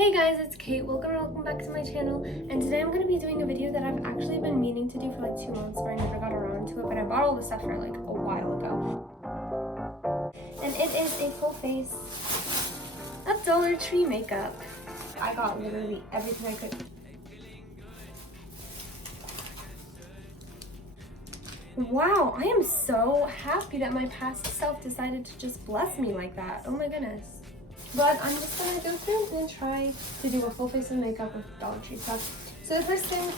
Hey guys, it's Kate. Welcome back to my channel. And today I'm going to be doing a video that I've actually been meaning to do for like 2 months, but I never got around to it. But I bought all the stuff for like a while ago. And it is a full face of Dollar Tree makeup. I got literally everything I could. Wow, I am so happy that my past self decided to just bless me like that. Oh my goodness. But I'm just gonna go through and try to do a full face of makeup with Dollar Tree stuff. So the first thing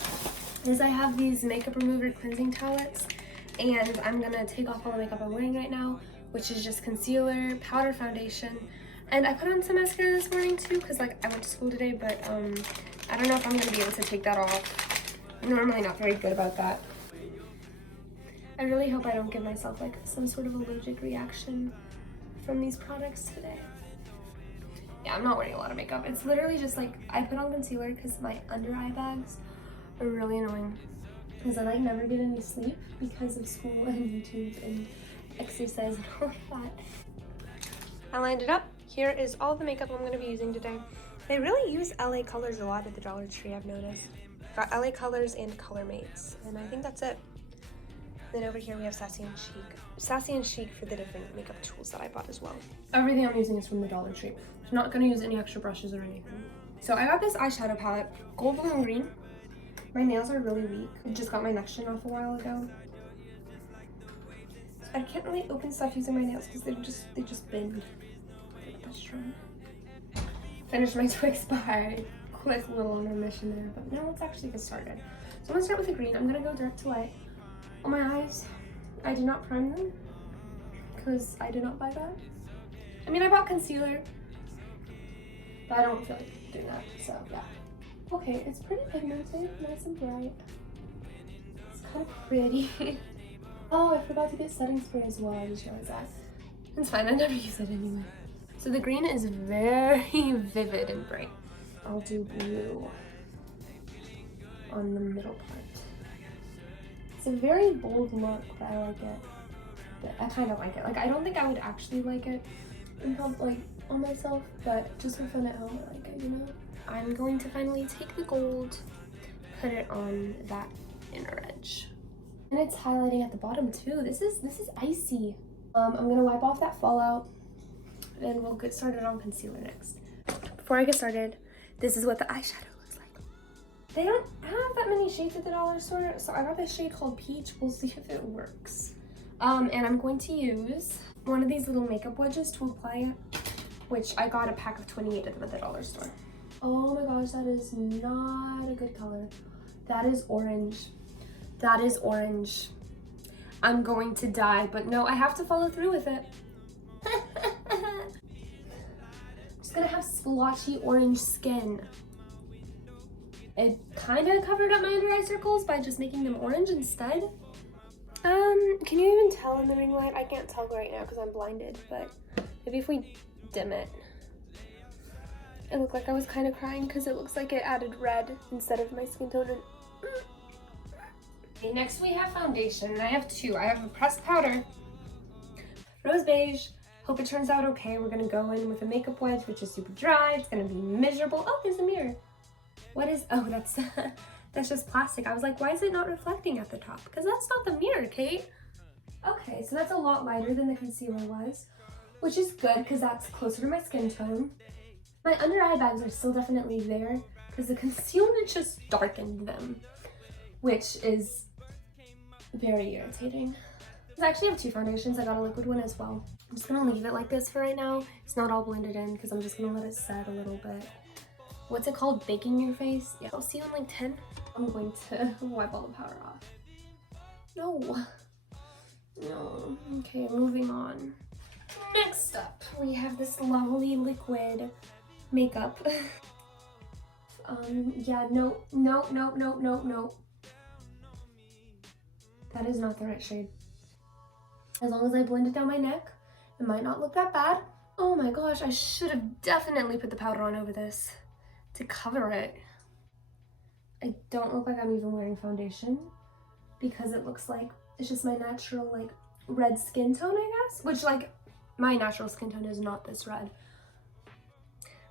is I have these makeup remover cleansing towelettes, and I'm gonna take off all the makeup I'm wearing right now, which is just concealer, powder, foundation, and I put on some mascara this morning too, because like I went to school today, but I don't know if I'm gonna be able to take that off. I'm normally not very good about that. I really hope I don't give myself like some sort of allergic reaction from these products today. Yeah, I'm not wearing a lot of makeup. It's literally just like, I put on concealer because my under eye bags are really annoying. Because I like never get any sleep because of school and YouTube and exercise and all that. I lined it up. Here is all the makeup I'm going to be using today. They really use LA colors a lot at the Dollar Tree, I've noticed. Got LA colors and Color Mates, and I think that's it. Then over here we have Sassy and Chic. Sassy and Chic for the different makeup tools that I bought as well. Everything I'm using is from the Dollar Tree. I'm not gonna use any extra brushes or anything. So I got this eyeshadow palette, gold, blue, and green. My nails are really weak. I just got my next gen off a while ago. So I can't really open stuff using my nails because they just bend. Finished my Twix bar. Quick little intermission there, but now let's actually get started. So I'm gonna start with the green. I'm gonna go direct to light. On my eyes, I did not prime them because I did not buy that. I mean, I bought concealer, but I don't feel like doing that, so yeah. Okay, it's pretty pigmented, nice and bright. It's kind of pretty. Oh, I forgot to get setting spray as well, I just realized that. It's fine, I never use it anyway. So the green is very vivid and bright. I'll do blue on the middle part. It's a very bold look, but I like it. But I kind of like it. Like, I don't think I would actually like it in public, like on myself, but just for fun at home, I like it, you know? I'm going to finally take the gold, put it on that inner edge. And it's highlighting at the bottom too. This is icy. I'm gonna wipe off that fallout, and we'll get started on concealer next. Before I get started, this is what the eyeshadow looks like. They don't have that many shades at the dollar store, so I got this shade called Peach. We'll see if it works. And I'm going to use one of these little makeup wedges to apply it, which I got a pack of 28 of them at the dollar store. Oh my gosh, that is not a good color. That is orange. That is orange. I'm going to die, but no, I have to follow through with it. I'm just gonna have splotchy orange skin. It kind of covered up my under eye circles by just making them orange instead. Can you even tell in the ring light? I can't tell right now because I'm blinded, but maybe if we dim it. It looked like I was kind of crying because it looks like it added red instead of my skin tone. Okay, next we have foundation, and I have two. I have a pressed powder, rose beige. Hope it turns out okay. We're gonna go in with a makeup wedge, which is super dry. It's gonna be miserable. Oh, there's a mirror. What is, oh, that's that's just plastic. I was like, why is it not reflecting at the top? Because that's not the mirror, Kate. Okay, so that's a lot lighter than the concealer was, which is good because that's closer to my skin tone. My under eye bags are still definitely there because the concealer just darkened them, which is very irritating. I actually have two foundations. I got a liquid one as well. I'm just gonna leave it like this for right now. It's not all blended in because I'm just gonna let it set a little bit. What's it called? Baking your face? Yeah, I'll see you in like 10. I'm going to wipe all the powder off. No. No. Okay, moving on. Next up, we have this lovely liquid makeup. Yeah, no. That is not the right shade. As long as I blend it down my neck, it might not look that bad. Oh my gosh, I should have definitely put the powder on over this to cover it. I don't look like I'm even wearing foundation because it looks like it's just my natural like red skin tone, I guess, which like my natural skin tone is not this red.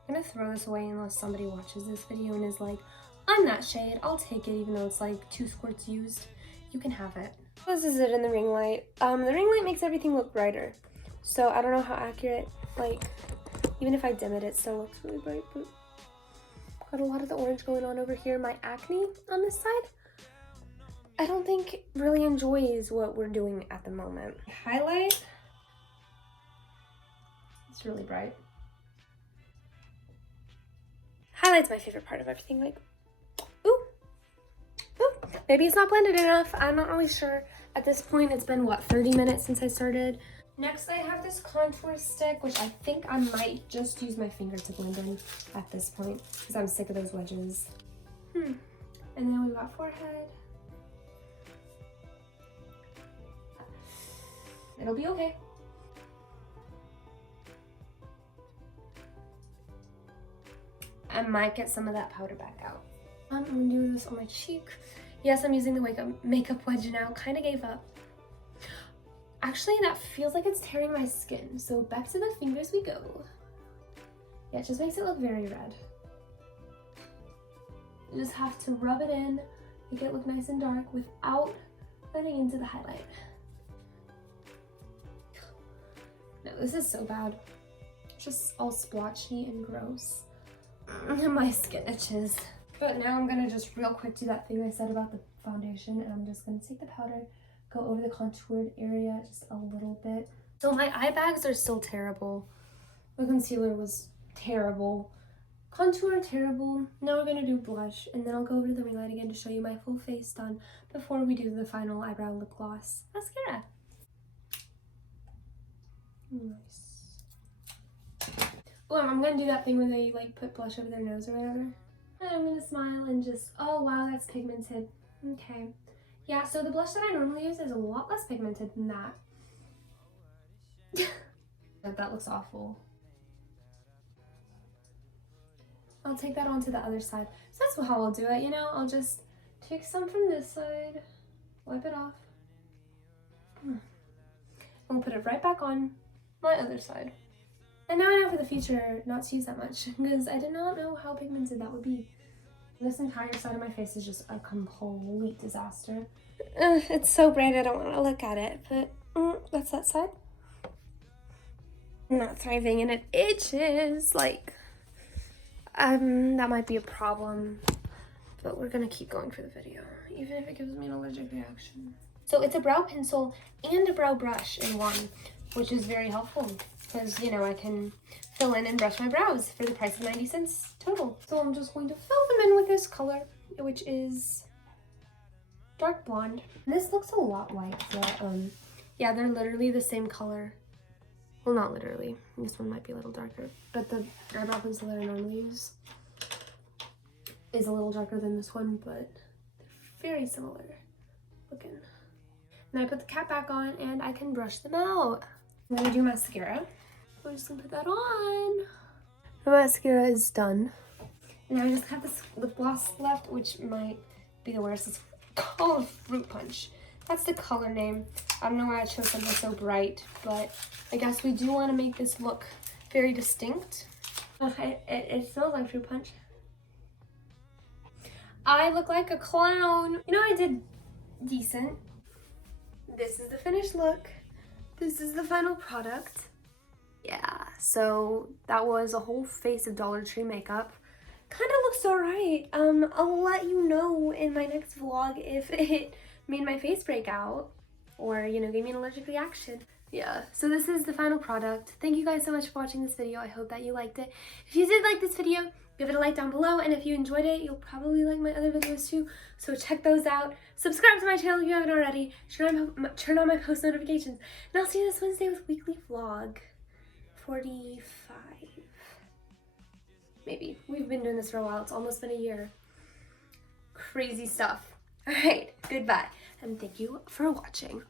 I'm I'm gonna throw this away unless somebody watches this video and is like, I'm that shade, I'll take it even though it's like 2 squirts used. You can have it. This is it in the ring light. The ring light makes everything look brighter. So I don't know how accurate, like, even if I dim it, it still looks really bright, but got a lot of the orange going on over here. My acne on this side, I don't think really enjoys what we're doing at the moment. Highlight, it's really bright. Highlight's my favorite part of everything, like, ooh, ooh. Maybe it's not blended enough, I'm not really sure. At this point, it's been, what, 30 minutes since I started? Next, I have this contour stick, which I think I might just use my finger to blend in at this point, because I'm sick of those wedges. And then we've got forehead. It'll be okay. I might get some of that powder back out. I'm gonna do this on my cheek. Yes, I'm using the makeup wedge now. Kind of gave up. Actually, that feels like it's tearing my skin. So back to the fingers we go. Yeah, it just makes it look very red. You just have to rub it in, make it look nice and dark without letting into the highlight. No, this is so bad. It's just all splotchy and gross. My skin itches. But now I'm gonna just real quick do that thing I said about the foundation, and I'm just gonna take the powder, go over the contoured area just a little bit. So my eye bags are still terrible. My concealer was terrible. Contour, terrible. Now we're gonna do blush, and then I'll go over to the ring light again to show you my full face done before we do the final eyebrow lip gloss mascara. Nice. Oh, I'm gonna do that thing where they like put blush over their nose or whatever. And I'm gonna smile and just, oh wow, that's pigmented. Okay. Yeah, so the blush that I normally use is a lot less pigmented than that. That looks awful. I'll take that onto the other side. So that's how I'll do it, you know? I'll just take some from this side, wipe it off, and we'll put it right back on my other side. And now I know for the future not to use that much, because I did not know how pigmented that would be. This entire side of my face is just a complete disaster. It's so bright I don't want to look at it, but that's that side. I'm not thriving and it itches, like, that might be a problem, but we're gonna keep going for the video, even if it gives me an allergic reaction. So it's a brow pencil and a brow brush in one, which is very helpful, because, you know, I can fill in and brush my brows for the price of 90 cents total. So I'm just going to fill them in with this color, which is dark blonde. And this looks a lot like the, yeah, they're literally the same color. Well, not literally. This one might be a little darker, but the eyebrow pencil that I normally use is a little darker than this one, but they're very similar looking. And I put the cap back on and I can brush them out. I'm gonna do mascara. I'm just gonna put that on. The mascara is done. And now I just have this lip gloss left, which might be the worst. It's called Fruit Punch. That's the color name. I don't know why I chose something so bright, but I guess we do want to make this look very distinct. It smells like Fruit Punch. I look like a clown. You know, I did decent. This is the finished look. This is the final product. Yeah, so that was a whole face of Dollar Tree makeup. Kind of looks alright. I'll let you know in my next vlog if it made my face break out or, you know, gave me an allergic reaction. Yeah, so this is the final product. Thank you guys so much for watching this video. I hope that you liked it. If you did like this video, give it a like down below, and if you enjoyed it, you'll probably like my other videos too, so check those out. Subscribe to my channel if you haven't already. Turn on my post notifications, and I'll see you this Wednesday with weekly vlog 45. Maybe. We've been doing this for a while. It's almost been a year. Crazy stuff. All right, goodbye, and thank you for watching.